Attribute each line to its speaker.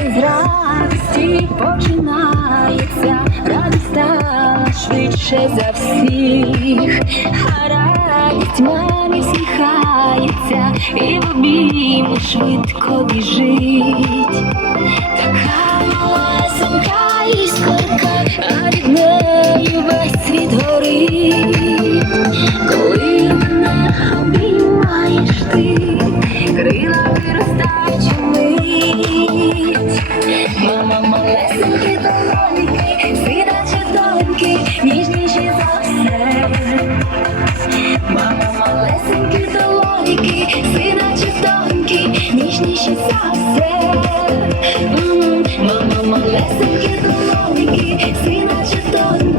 Speaker 1: радості починається, радість та швидше за всіх, а радість мамі всміхається, і в обійму швидко біжить. Така малесенька іскорка, а від неї весь світ горить, коли мене обіймаєш ти, крила мама малесенькі долоньки, сидячи доленьки, ніжніші за все. Мама малесенькі долоньки, сидячи доленьки, ніжніші за все. Мама малесенькі долоньки, сидячи доленьки.